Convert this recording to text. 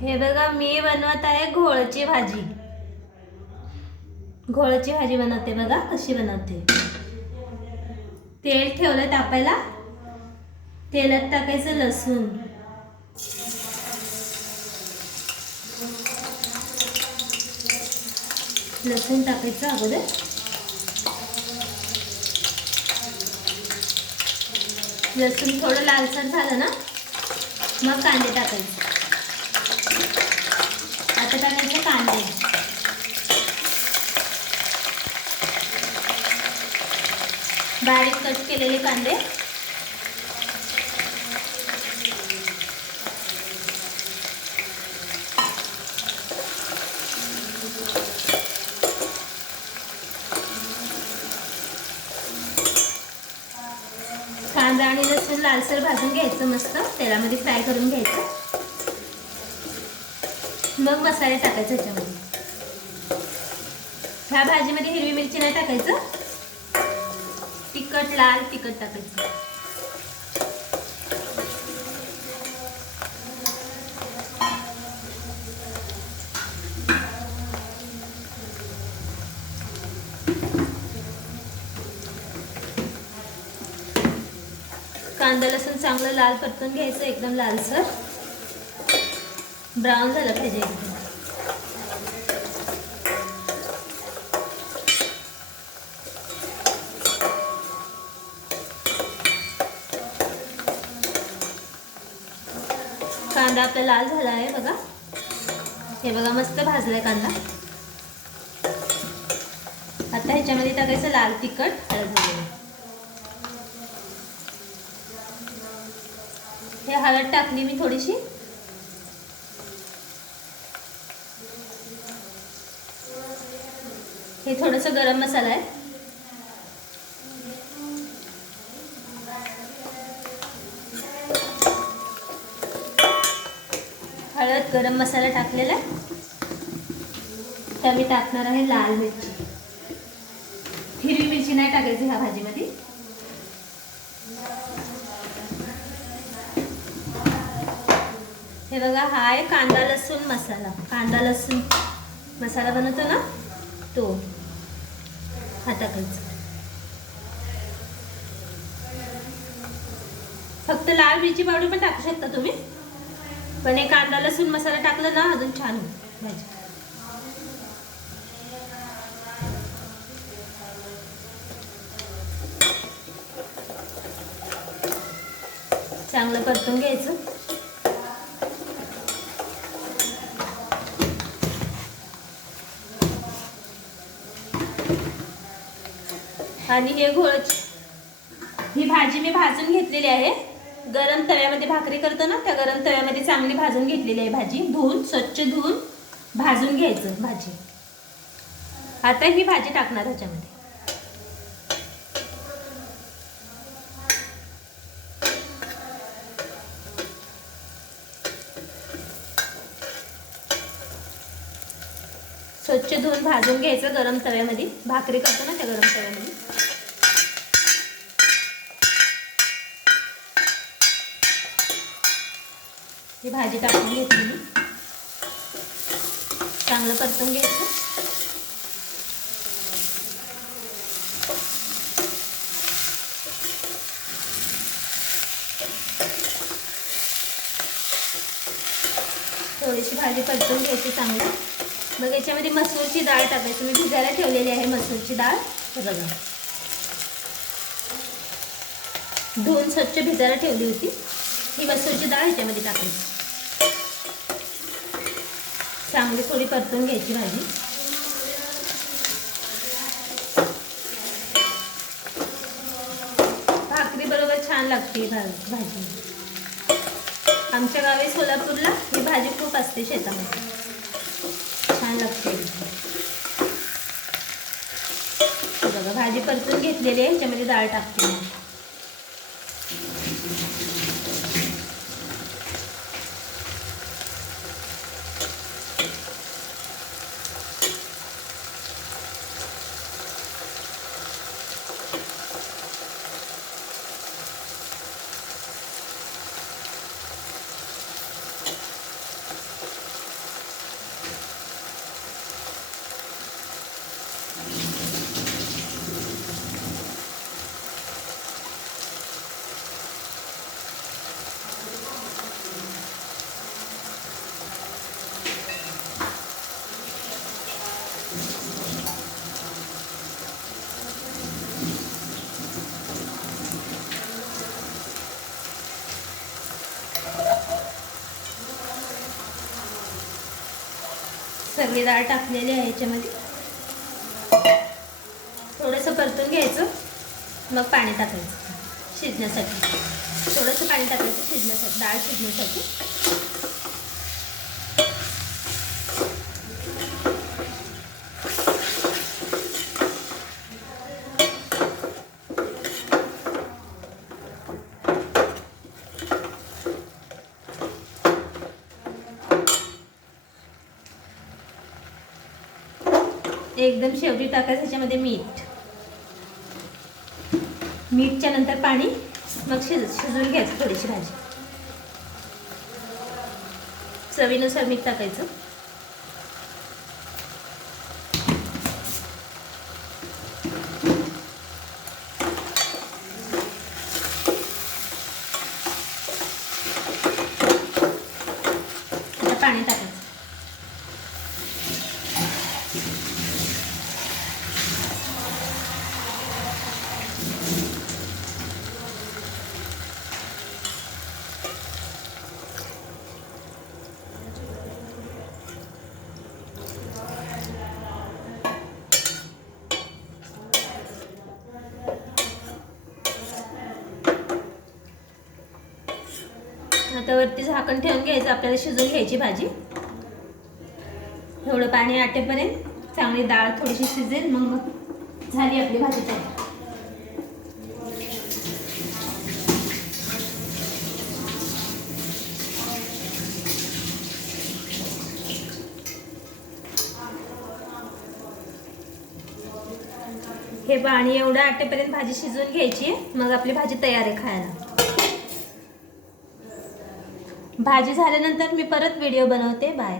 हे बघा मी बनवत आहे घोळची भाजी. घोळची भाजी बनवते बघा कशी बनवते. तेल ठेवलं तापायला. तेलात टाकायचं लसूण, लसूण टाकायचं अगोदर. लसूण थोडं लालसर झालं ना मग कांदे टाकायचे. आता टाकायचे कांदे. बारीक कट केलेले कांदे. कांदा आणि लसूण लालसर भाजून घ्यायचं, मस्त तेलामध्ये फ्राय करून घ्यायचं. मग मसाले टाकायचे ह्याच्यामध्ये. ह्या भाजीमध्ये हिरवी मिरची नाही टाकायचं. तिखट, लाल तिखट टाकायचं. कांदा लसूण चांगलं लाल परतून घ्यायचं, एकदम लालसर ब्राऊन झालं पाहिजे एकदम. कांदा आपला लाल झाला आहे बघा. हे बघा मस्त भाजलाय कांदा. आता ह्याच्यामध्ये टाकायचं लाल तिखट, हळद वगैरे. हे हळद टाकली मी थोडीशी. हे थोडंसं गरम मसाला आहे. हळद, गरम मसाला टाकलेला आहे. तर मी टाकणार आहे लाल मिरची. हिरवी मिरची नाही टाकायची ह्या भाजीमध्ये. हे बघा हा आहे कांदा लसूण मसाला. कांदा लसूण मसाला बनवतो ना तो हा टाकायचा. फक्त लाल मिरची पावडर पण टाकू शकता तुम्ही, पण हे कांदा लसूण मसाला टाकला ना अजून छान होईल भाजी. चांगलं परतून घ्यायचं. आणि हे ही भाजी मी भाजून घेतलेली आहे. गरम तव्यामध्ये भाकरी करतो ना त्या गरम तव्यामध्ये चांगली भाजून घेतलेली आहे भाजी. धुवून स्वच्छ धुवून भाजून घ्यायचं भाजी. आता ही भाजी टाकणार ह्याच्यामध्ये. स्वच्छ धुवून भाजून घ्यायचं गरम तव्यामध्ये. भाकरी करतो ना त्या गरम तव्यामध्ये. ही भाजी टाकून घेतली मी. चांगलं परतून घ्यायचं. थोडीशी भाजी परतून घ्यायची चांगलं. मग याच्यामध्ये मसूरची डाळ टाकायची. मी भिजायला ठेवलेली आहे मसूरची डाळ. हे बघा धुवून स्वच्छ भिजायला ठेवली होती. ही मसूरची डाळ ह्याच्यामध्ये टाकायची. चांगली थोडी परतून घ्यायची भाजी. भाकरी बरोबर छान लागते भाजी. आमच्या गावी सोलापूरला ही भाजी खूप असते शेतामध्ये. छान लागते. बघा भाजी परतून घेतलेली आहे. ह्याच्यामध्ये डाळ टाकते. सगळी डाळ टाकलेली आहे याच्यामध्ये. थोडंसं परतून घ्यायचं, मग पाणी टाकायचं शिजण्यासाठी. थोडंसं पाणी टाकायचं शिजण्यासाठी, डाळ शिजण्यासाठी. एकदम शेवटी टाकायचं ह्याच्यामध्ये मीठ. मीठच्या नंतर पाणी, मग शिजवून घ्यायचं थोडीशी भाजी. चवीनुसार मीठ टाकायचं. आता पाणी टाकायचं. आता वरती झाकण ठेवून घ्यायचं, आपल्याला शिजवून घ्यायची भाजी. थोडं पाणी आटेपर्यंत चांगली डाळ थोडीशी शिजेल, मग झाली आपली भाजी तयार. हे पाणी एवढं आटेपर्यंत भाजी शिजवून घ्यायची, मग आपली भाजी तयार आहे खायला. भाजी झाल्यानंतर मी परत व्हिडिओ बनवते. बाय.